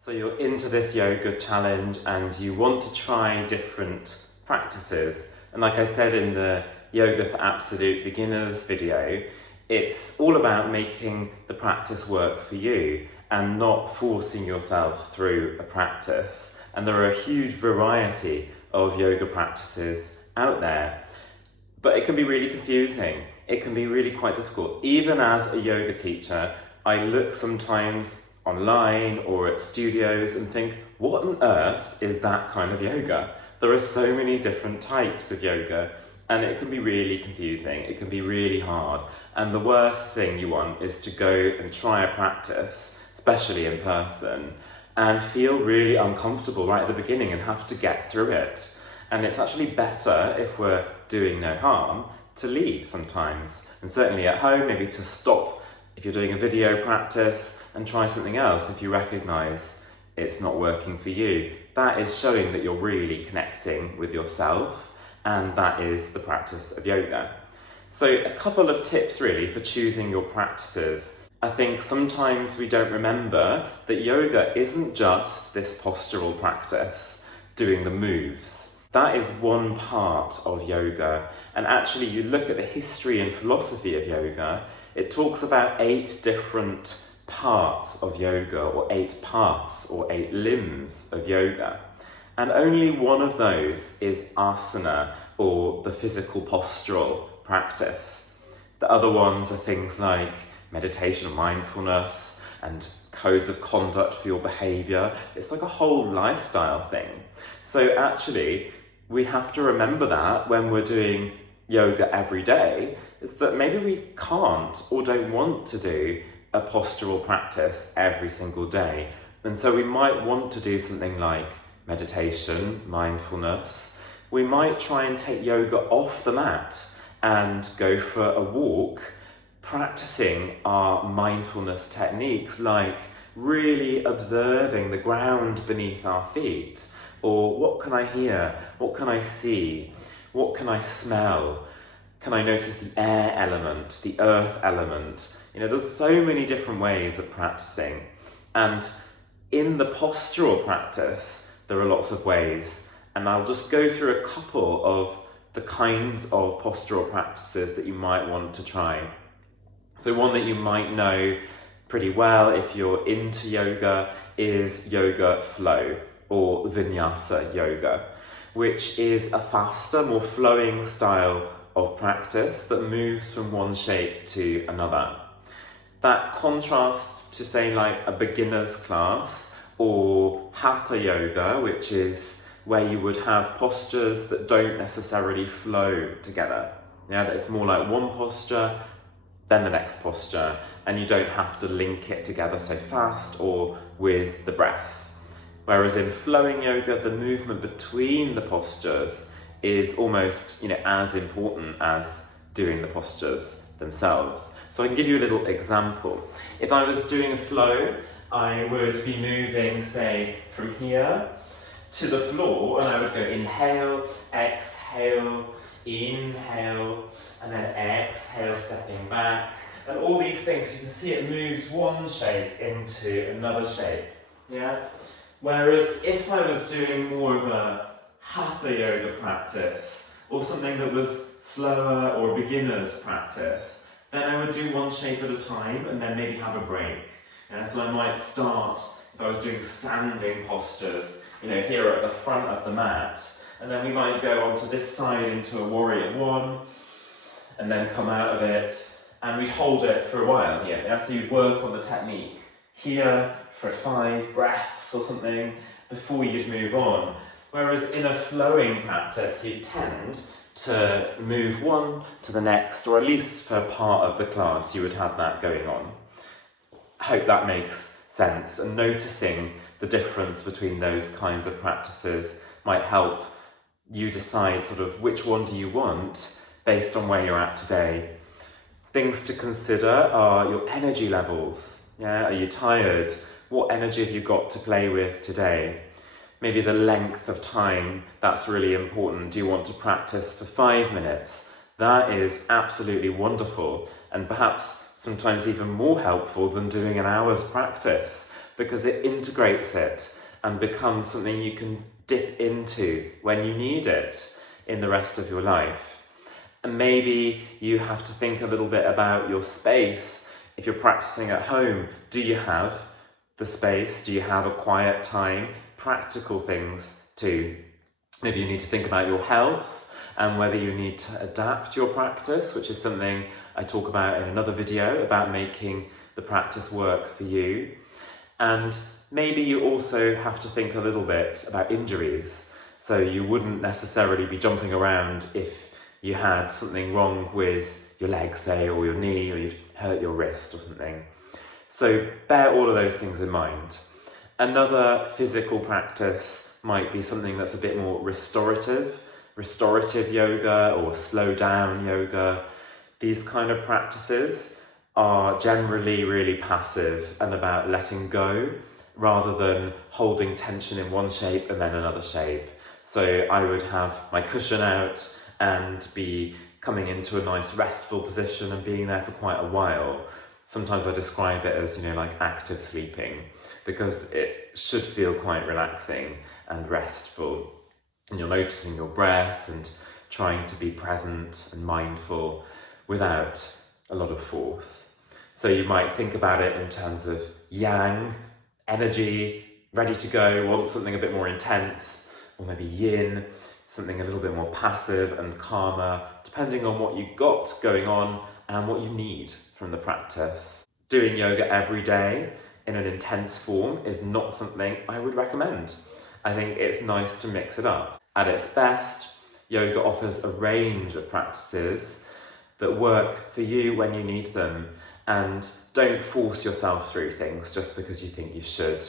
So you're into this yoga challenge and you want to try different practices. And like I said in the Yoga for Absolute Beginners video, it's all about making the practice work for you and not forcing yourself through a practice. And there are a huge variety of yoga practices out there, but it can be really confusing. It can be really quite difficult. Even as a yoga teacher, I look sometimes online or at studios and think, what on earth is that kind of yoga? There are so many different types of yoga and it can be really confusing. It can be really hard. And the worst thing you want is to go and try a practice, especially in person, and feel really uncomfortable right at the beginning and have to get through it. And it's actually better, if we're doing no harm, to leave sometimes. And certainly at home, maybe to stop if you're doing a video practice and try something else if you recognise it's not working for you. That is showing that you're really connecting with yourself, and that is the practice of yoga. So a couple of tips really for choosing your practices. I think sometimes we don't remember that yoga isn't just this postural practice, doing the moves. That is one part of yoga. And actually you look at the history and philosophy of yoga, it talks about 8 different parts of yoga, or 8 paths, or 8 limbs of yoga. And only one of those is asana, or the physical postural practice. The other ones are things like meditation and mindfulness, and codes of conduct for your behaviour. It's like a whole lifestyle thing. So actually, we have to remember that when we're doing yoga every day, is that maybe we can't or don't want to do a postural practice every single day. And so we might want to do something like meditation, mindfulness. We might try and take yoga off the mat and go for a walk, practicing our mindfulness techniques, like really observing the ground beneath our feet, or what can I hear, what can I see, what can I smell? Can I notice the air element, the earth element? There's so many different ways of practicing. And in the postural practice, there are lots of ways. And I'll just go through a couple of the kinds of postural practices that you might want to try. So one that you might know pretty well if you're into yoga is yoga flow, or vinyasa yoga, which is a faster, more flowing style of practice that moves from one shape to another. That contrasts to, say, like a beginner's class, or hatha yoga, which is where you would have postures that don't necessarily flow together. That it's more like one posture, then the next posture, and you don't have to link it together so fast or with the breath. Whereas in flowing yoga, the movement between the postures is almost, as important as doing the postures themselves. So I can give you a little example. If I was doing a flow, I would be moving, say, from here to the floor, and I would go inhale, exhale, inhale, and then exhale, stepping back. And all these things, you can see it moves one shape into another shape. Whereas if I was doing more of a hatha yoga practice, or something that was slower, or a beginner's practice, then I would do one shape at a time and then maybe have a break. So I might start, if I was doing standing postures, here at the front of the mat, and then we might go onto this side into a warrior 1, and then come out of it, and we'd hold it for a while here. So you'd work on the technique here for 5 breaths or something before you'd move on. Whereas in a flowing practice, you tend to move one to the next, or at least for part of the class, you would have that going on. I hope that makes sense. And noticing the difference between those kinds of practices might help you decide sort of which one do you want based on where you're at today. Things to consider are your energy levels. Are you tired? What energy have you got to play with today? Maybe the length of time, that's really important. Do you want to practice for 5 minutes? That is absolutely wonderful, and perhaps sometimes even more helpful than doing an hour's practice, because it integrates it and becomes something you can dip into when you need it in the rest of your life. And maybe you have to think a little bit about your space. If you're practicing at home, do you have the space? Do you have a quiet time? Practical things too. Maybe you need to think about your health and whether you need to adapt your practice, which is something I talk about in another video about making the practice work for you. And maybe you also have to think a little bit about injuries. So you wouldn't necessarily be jumping around if you had something wrong with your leg, say, or your knee, or you hurt your wrist or something. So bear all of those things in mind. Another physical practice might be something that's a bit more restorative yoga or slow down yoga. These kind of practices are generally really passive and about letting go rather than holding tension in one shape and then another shape. So I would have my cushion out and be coming into a nice restful position and being there for quite a while. Sometimes I describe it as, like active sleeping, because it should feel quite relaxing and restful. And you're noticing your breath and trying to be present and mindful without a lot of force. So you might think about it in terms of yang, energy, ready to go, want something a bit more intense, or maybe yin, something a little bit more passive and calmer, depending on what you've got going on and what you need from the practice. Doing yoga every day in an intense form is not something I would recommend. I think it's nice to mix it up. At its best, yoga offers a range of practices that work for you when you need them, and don't force yourself through things just because you think you should.